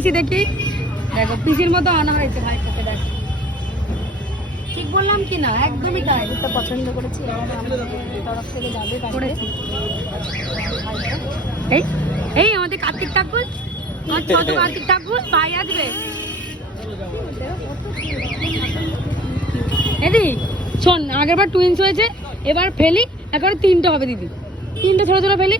পিসি দেখি, দেখো পিসির মতো আনা হয়েছে ভাই তোকে, দেখ ঠিক বললাম কি না? একদমই তাই। এটা পছন্দ করেছি, তরফ থেকে যাবে করেছি। এই এই আমাদের কার্তিক ঠাকুর, আমার ছোট কার্তিক ঠাকুর ভাই আসবে। দিদি শোন, আগের বার টুইন্স হয়েছে, এবার ফেলি, একবার 3টে হবে দিদি, 3টে ছোট ছোট ফেলি।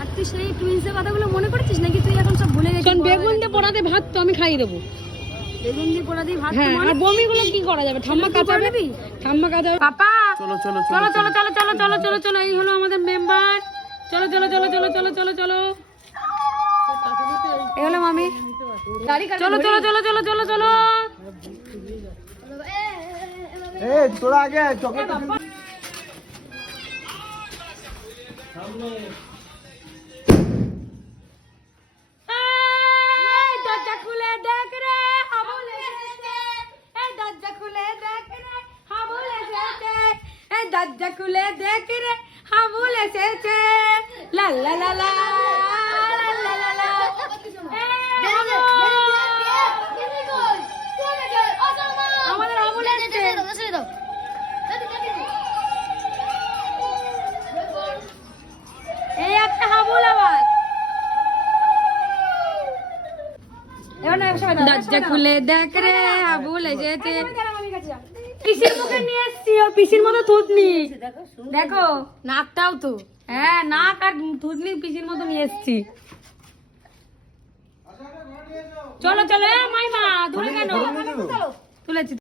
আর তুই সেই টুইন্সের কথাগুলো মনে করেছিস নাকি? তুই এখন সব ভুলে গেছিস? শোন, বেগুন দিয়ে পোড়াতে ভাত তো আমি খাইয়ে দেবো। বেগুন দিয়ে পোড়া দিয়ে ভাত? হ্যাঁ, আর বমিগুলো কি করা যাবে? ঠাম্মা কাঁচাবে, ঠাম্মা কাঁচাবে। পাপা চলো চলো চলো চলো চলো চলো চলো চলো চলো, এই হলো আমাদের মেম্বার। চলো চলো চলো চলো চলো চলো চলো, এই হলো মামি। চলো চলো চলো চলো চলো চলো। তোরা আগে চকলেট দরজা খুলে দেখ রে, হাবুল এসেছে। এই দরজা খুলে দেখ রে, হাবুল এসেছে। এই দরজা খুলে দেখ রে, হাবুল এসেছে। লা লা লা লা লা লা লা লা। আমাদের হাবুল এসেছে। এই একটা হাবুল আবার। দরজা খুলে দেখ রে, হাবুল এসেছে। পিসির মুখে নিয়ে এসছি, ওর পিসির মতো থুতনি দেখো, নাকটাও তো, হ্যাঁ নাক আর থুতনি পিসির মতো নিয়ে এসছি। চলো চলো, মাইমা ধরে কেন তুলেছি।